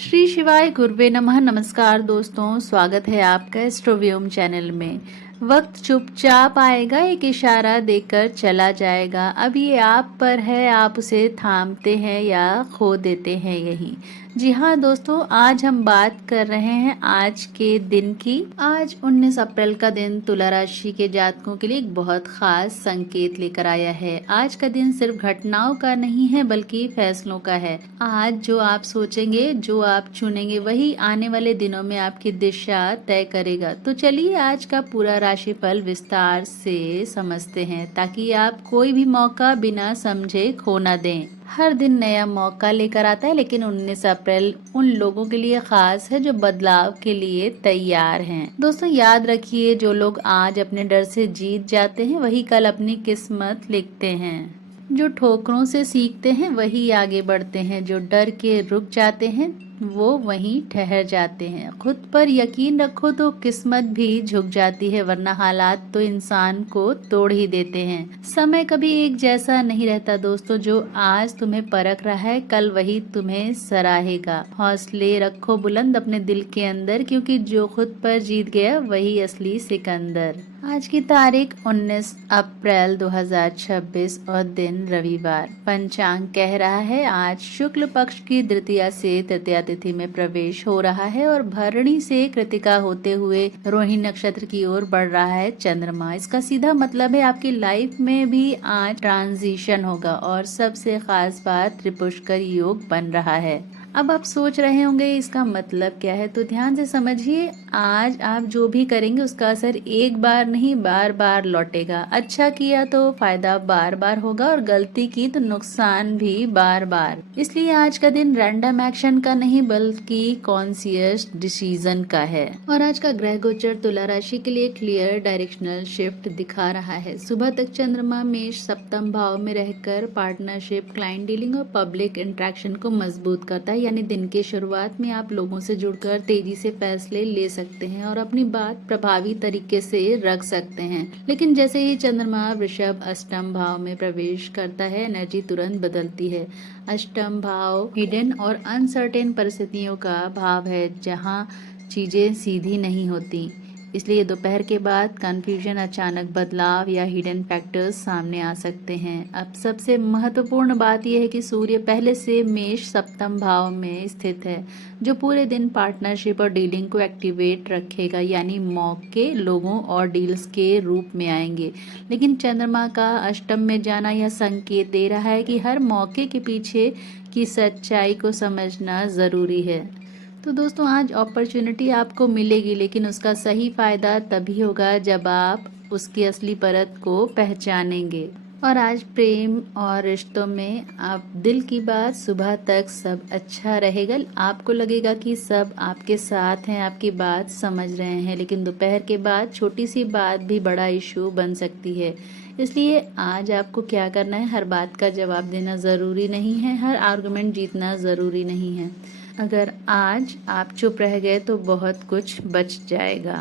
श्री शिवाय गुरुवे नमः। नमस्कार दोस्तों, स्वागत है आपका एस्ट्रोव्योम चैनल में। वक्त चुपचाप आएगा, एक इशारा देकर चला जाएगा। अब ये आप पर है, आप उसे थामते हैं या खो देते हैं यही। जी हाँ दोस्तों, आज हम बात कर रहे हैं आज के दिन की। आज 19 अप्रैल का दिन तुला राशि के जातकों के लिए एक बहुत खास संकेत लेकर आया है। आज का दिन सिर्फ घटनाओं का नहीं है बल्कि फैसलों का है। आज जो आप सोचेंगे, जो आप चुनेंगे, वही आने वाले दिनों में आपकी दिशा तय करेगा। तो चलिए आज का पूरा राशिफल विस्तार से समझते हैं ताकि आप कोई भी मौका बिना समझे खो न दें। हर दिन नया मौका लेकर आता है, लेकिन 19 अप्रैल उन लोगों के लिए खास है जो बदलाव के लिए तैयार हैं। दोस्तों याद रखिए, जो लोग आज अपने डर से जीत जाते हैं वही कल अपनी किस्मत लिखते हैं। जो ठोकरों से सीखते हैं वही आगे बढ़ते हैं, जो डर के रुक जाते हैं वो वहीं ठहर जाते हैं। खुद पर यकीन रखो तो किस्मत भी झुक जाती है, वरना हालात तो इंसान को तोड़ ही देते हैं। समय कभी एक जैसा नहीं रहता दोस्तों, जो आज तुम्हें परख रहा है कल वही तुम्हें सराहेगा। हौसले रखो बुलंद अपने दिल के अंदर, क्योंकि जो खुद पर जीत गया वही असली सिकंदर। आज की तारीख 19 अप्रैल 2026 और दिन रविवार। पंचांग कह रहा है आज शुक्ल पक्ष की द्वितीया से तृतीया तिथि में प्रवेश हो रहा है और भरणी से कृतिका होते हुए रोहिणी नक्षत्र की ओर बढ़ रहा है चंद्रमा। इसका सीधा मतलब है आपकी लाइफ में भी आज ट्रांजिशन होगा और सबसे खास बात त्रिपुष्कर योग बन रहा है। अब आप सोच रहे होंगे इसका मतलब क्या है, तो ध्यान से समझिए। आज आप जो भी करेंगे उसका असर एक बार नहीं बार बार लौटेगा। अच्छा किया तो फायदा बार बार होगा और गलती की तो नुकसान भी बार बार। इसलिए आज का दिन रैंडम एक्शन का नहीं बल्कि कॉन्शियस डिसीजन का है। और आज का ग्रह गोचर तुला राशि के लिए क्लियर डायरेक्शनल शिफ्ट दिखा रहा है। सुबह तक चंद्रमा मेष सप्तम भाव में रहकर पार्टनरशिप, क्लाइंट डीलिंग और पब्लिक इंटरेक्शन को मजबूत करता है। यानी दिन की शुरुआत में आप लोगों से जुड़कर तेजी से फैसले ले सकते हैं और अपनी बात प्रभावी तरीके से रख सकते हैं। लेकिन जैसे ही चंद्रमा वृषभ अष्टम भाव में प्रवेश करता है, एनर्जी तुरंत बदलती है। अष्टम भाव हिडन और अनसर्टेन परिस्थितियों का भाव है, जहां चीजें सीधी नहीं होती। इसलिए दोपहर के बाद कंफ्यूजन, अचानक बदलाव या हिडन फैक्टर्स सामने आ सकते हैं। अब सबसे महत्वपूर्ण बात यह है कि सूर्य पहले से मेष सप्तम भाव में स्थित है, जो पूरे दिन पार्टनरशिप और डीलिंग को एक्टिवेट रखेगा। यानी मौके लोगों और डील्स के रूप में आएंगे। लेकिन चंद्रमा का अष्टम में जाना यह संकेत दे रहा है कि हर मौके के पीछे की सच्चाई को समझना जरूरी है। तो दोस्तों आज अपॉर्चुनिटी आपको मिलेगी, लेकिन उसका सही फायदा तभी होगा जब आप उसकी असली परत को पहचानेंगे। और आज प्रेम और रिश्तों में आप दिल की बात, सुबह तक सब अच्छा रहेगा। आपको लगेगा कि सब आपके साथ हैं, आपकी बात समझ रहे हैं, लेकिन दोपहर के बाद छोटी सी बात भी बड़ा इशू बन सकती है। इसलिए आज आपको क्या करना है, हर बात का जवाब देना ज़रूरी नहीं है, हर आर्गुमेंट जीतना ज़रूरी नहीं है। अगर आज आप चुप रह गए तो बहुत कुछ बच जाएगा।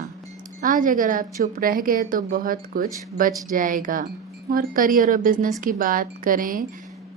आज अगर आप चुप रह गए तो बहुत कुछ बच जाएगा। और करियर और बिजनेस की बात करें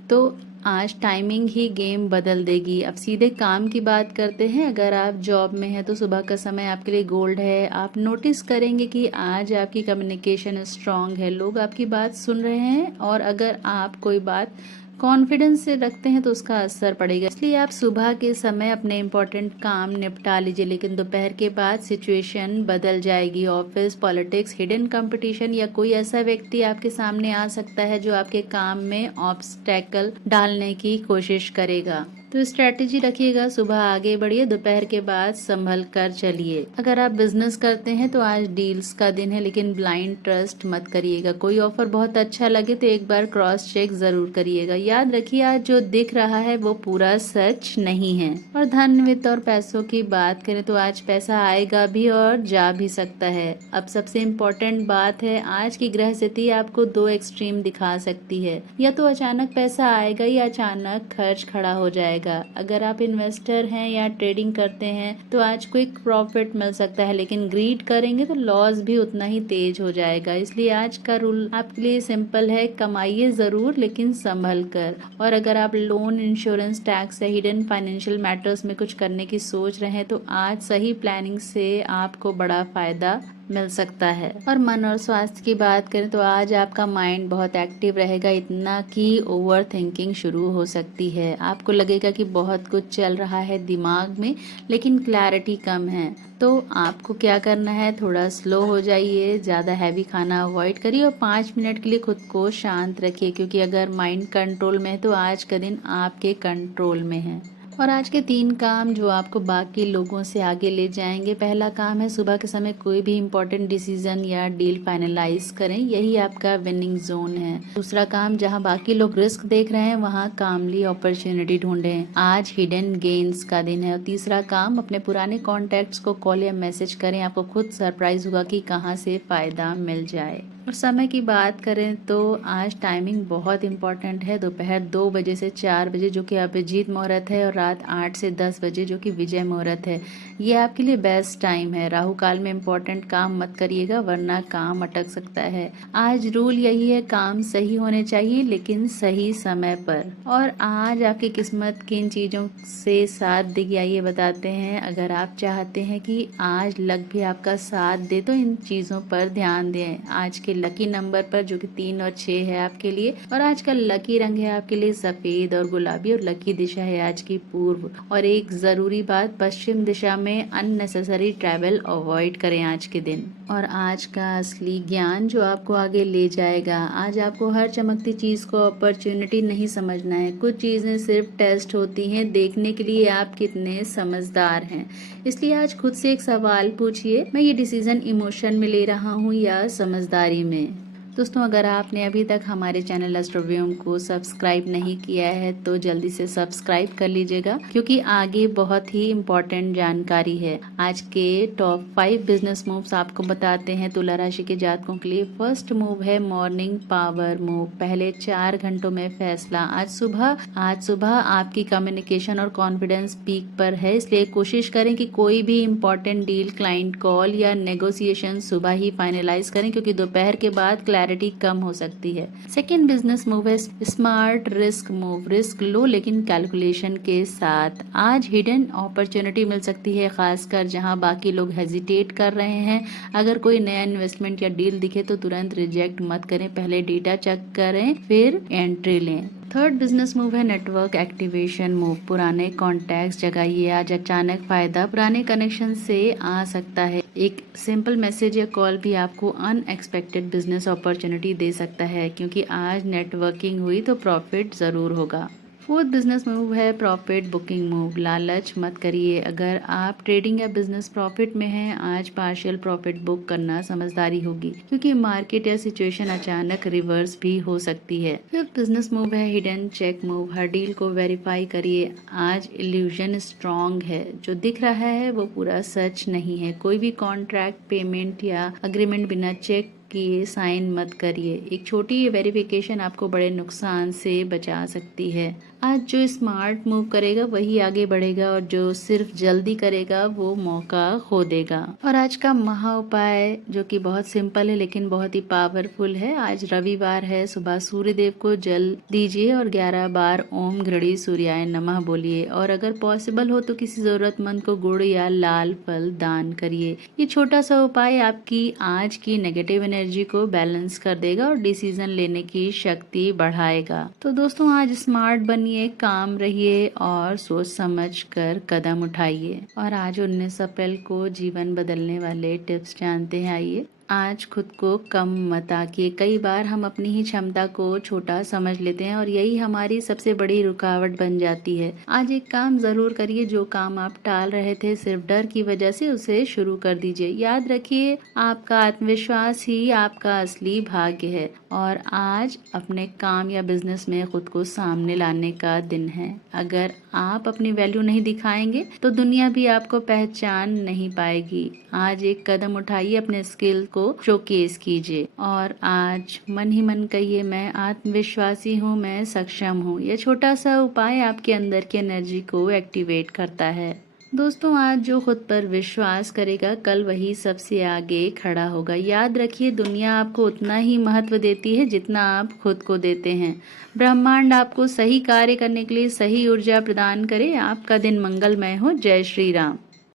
तो आज टाइमिंग ही गेम बदल देगी। अब सीधे काम की बात करते हैं। अगर आप जॉब में हैं तो सुबह का समय आपके लिए गोल्ड है। आप नोटिस करेंगे कि आज आपकी कम्युनिकेशन स्ट्रांग है, लोग आपकी बात सुन रहे हैं और अगर आप कोई बात कॉन्फिडेंस से रखते हैं तो उसका असर पड़ेगा। इसलिए आप सुबह के समय अपने इम्पोर्टेंट काम निपटा लीजिए, लेकिन दोपहर के बाद सिचुएशन बदल जाएगी। ऑफिस, पॉलिटिक्स, हिडन कंपटीशन या कोई ऐसा व्यक्ति आपके सामने आ सकता है जो आपके काम में ऑब्स्टेकल डालने की कोशिश करेगा। तो स्ट्रेटेजी रखिएगा, सुबह आगे बढ़िए, दोपहर के बाद संभल कर चलिए। अगर आप बिजनेस करते हैं तो आज डील्स का दिन है, लेकिन ब्लाइंड ट्रस्ट मत करिएगा। कोई ऑफर बहुत अच्छा लगे तो एक बार क्रॉस चेक जरूर करिएगा। याद रखिए आज जो दिख रहा है वो पूरा सच नहीं है। और धन वित्त और पैसों की बात करें तो आज पैसा आएगा भी और जा भी सकता है। अब सबसे इम्पोर्टेंट बात है, आज की ग्रह स्थिति आपको दो एक्सट्रीम दिखा सकती है। या तो अचानक पैसा आएगा या अचानक खर्च खड़ा हो जाएगा। आएगा। अगर आप इन्वेस्टर हैं या ट्रेडिंग करते हैं तो आज क्विक प्रॉफिट मिल सकता है, लेकिन ग्रीड करेंगे तो लॉस भी उतना ही तेज हो जाएगा। इसलिए आज का रूल आपके लिए सिंपल है, कमाइए जरूर लेकिन संभल कर। और अगर आप लोन, इंश्योरेंस, टैक्स या हिडन फाइनेंशियल मैटर्स में कुछ करने की सोच रहे हैं तो आज सही प्लानिंग से आपको बड़ा फायदा मिल सकता है। और मन और स्वास्थ्य की बात करें तो आज आपका माइंड बहुत एक्टिव रहेगा, इतना कि ओवर थिंकिंग शुरू हो सकती है। आपको लगेगा कि बहुत कुछ चल रहा है दिमाग में लेकिन क्लैरिटी कम है। तो आपको क्या करना है, थोड़ा स्लो हो जाइए, ज़्यादा हैवी खाना अवॉइड करिए और 5 मिनट के लिए खुद को शांत रखिए, क्योंकि अगर माइंड कंट्रोल में है तो आज का दिन आपके कंट्रोल में है। और आज के 3 काम जो आपको बाकी लोगों से आगे ले जाएंगे। पहला काम है, सुबह के समय कोई भी इम्पोर्टेंट डिसीजन या डील फाइनलाइज करें, यही आपका विनिंग जोन है। दूसरा काम, जहां बाकी लोग रिस्क देख रहे हैं वहां कामली अपॉर्चुनिटी ढूंढें, आज हिडन गेन्स का दिन है। और तीसरा काम, अपने पुराने कॉन्टैक्ट्स को कॉल या मैसेज करें, आपको खुद सरप्राइज होगा कि कहाँ से फायदा मिल जाए। और समय की बात करें तो आज टाइमिंग बहुत इंपॉर्टेंट है, दोपहर 2 बजे से 4 बजे जो कि अभिजीत मुहूर्त है, और रात 8 से 10 बजे जो कि विजय मुहूर्त है। ये आपके लिए बेस्ट टाइम है। राहु काल में इंपॉर्टेंट काम मत करिएगा वरना काम अटक सकता है। आज रूल यही है, काम सही होने चाहिए लेकिन सही समय पर। और आज आपकी किस्मत किन चीज़ों से साथ देगी आइए बताते हैं। अगर आप चाहते हैं कि आज लक भी आपका साथ दे तो इन चीज़ों पर ध्यान दें। आज के लकी नंबर पर जो कि 3 और 6 है आपके लिए, और आज का लकी रंग है आपके लिए सफेद और गुलाबी, और लकी दिशा है आज की पूर्व। और एक जरूरी बात, पश्चिम दिशा में अननेसेसरी ट्रैवल अवॉइड करें आज के दिन। और आज का असली ज्ञान जो आपको आगे ले जाएगा, आज आपको हर चमकती चीज को अपॉर्चुनिटी नहीं समझना है। कुछ चीजें सिर्फ टेस्ट होती हैं, देखने के लिए आप कितने समझदार हैं। इसलिए आज खुद से एक सवाल पूछिए, मैं ये डिसीजन इमोशन में ले रहा हूँ या समझदारी में। दोस्तों, अगर आपने अभी तक हमारे चैनल एस्ट्रोव्योम को सब्सक्राइब नहीं किया है तो जल्दी से सब्सक्राइब कर लीजिएगा, क्योंकि आगे बहुत ही इम्पोर्टेंट जानकारी है। आज के टॉप 5 बिजनेस मूव्स आपको बताते हैं तुला राशि के जातकों के लिए। फर्स्ट मूव है मॉर्निंग पावर मूव, पहले 4 घंटों में फैसला। आज सुबह आपकी कम्युनिकेशन और कॉन्फिडेंस पीक पर है, इसलिए कोशिश करें कि कोई भी इम्पोर्टेंट डील, क्लाइंट कॉल या नेगोशिएशन सुबह ही फाइनलाइज करें, क्योंकि दोपहर के बाद क्लैरिटी कम हो सकती है। सेकेंड बिजनेस मूव है स्मार्ट रिस्क मूव, रिस्क लो लेकिन कैलकुलेशन के साथ। आज हिडन अपॉर्चुनिटी मिल सकती है, खासकर जहां बाकी लोग हेजिटेट कर रहे हैं। अगर कोई नया इन्वेस्टमेंट या डील दिखे तो तुरंत रिजेक्ट मत करें, पहले डेटा चेक करें फिर एंट्री लें। थर्ड बिजनेस मूव है नेटवर्क एक्टिवेशन मूव, पुराने कॉन्टैक्ट्स जगाइए। आज अचानक फायदा पुराने कनेक्शन से आ सकता है। एक सिंपल मैसेज या कॉल भी आपको अनएक्सपेक्टेड बिजनेस अपॉर्चुनिटी दे सकता है, क्योंकि आज नेटवर्किंग हुई तो प्रॉफिट जरूर होगा। फोर्थ बिजनेस मूव है प्रॉफिट बुकिंग मूव, लालच मत करिए। अगर आप ट्रेडिंग या बिजनेस प्रॉफिट में हैं, आज पार्शियल प्रॉफिट बुक करना समझदारी होगी, क्योंकि मार्केट या सिचुएशन अचानक रिवर्स भी हो सकती है। फिफ्थ बिजनेस मूव है हिडन चेक मूव, हर डील को वेरीफाई करिए। आज इल्यूजन स्ट्रॉन्ग है, जो दिख रहा है वो पूरा सच नहीं है। कोई भी कॉन्ट्रैक्ट, पेमेंट या अग्रीमेंट बिना चेक किए साइन मत करिए। एक छोटी वेरिफिकेशन आपको बड़े नुकसान से बचा सकती है। आज जो स्मार्ट मूव करेगा वही आगे बढ़ेगा, और जो सिर्फ जल्दी करेगा वो मौका खो देगा। और आज का महा उपाय जो कि बहुत सिंपल है लेकिन बहुत ही पावरफुल है। आज रविवार है, सुबह सूर्य देव को जल दीजिए और 11 बार ओम घृणी सूर्याय नमः बोलिए। और अगर पॉसिबल हो तो किसी जरूरतमंद को गुड़ या लाल फल दान करिए। ये छोटा सा उपाय आपकी आज की नेगेटिव एनर्जी को बैलेंस कर देगा और डिसीजन लेने की शक्ति बढ़ाएगा। तो दोस्तों, आज स्मार्ट बनिए, काम रहिए और सोच समझ कर कदम उठाइए। और आज 19 अप्रैल को जीवन बदलने वाले टिप्स जानते हैं, आइए। आज खुद को कम मत आंकिए। कई बार हम अपनी ही क्षमता को छोटा समझ लेते हैं और यही हमारी सबसे बड़ी रुकावट बन जाती है। आज एक काम जरूर करिए, जो काम आप टाल रहे थे सिर्फ डर की वजह से, उसे शुरू कर दीजिए। याद रखिए, आपका आत्मविश्वास ही आपका असली भाग्य है। और आज अपने काम या बिजनेस में खुद को सामने लाने का दिन है। अगर आप अपनी वैल्यू नहीं दिखाएंगे तो दुनिया भी आपको पहचान नहीं पाएगी। आज एक कदम उठाइए, अपने स्किल को शोकेस कीजिए और आज मन ही मन कहिए, मैं आत्मविश्वासी हूँ, मैं सक्षम हूँ। यह छोटा सा उपाय आपके अंदर की एनर्जी को एक्टिवेट करता है। दोस्तों, आज जो खुद पर विश्वास करेगा कल वही सबसे आगे खड़ा होगा। याद रखिए, दुनिया आपको उतना ही महत्व देती है जितना आप खुद को देते हैं। ब्रह्मांड आपको सही कार्य करने के लिए सही ऊर्जा प्रदान करे। आपका दिन मंगलमय हो। जय श्री राम।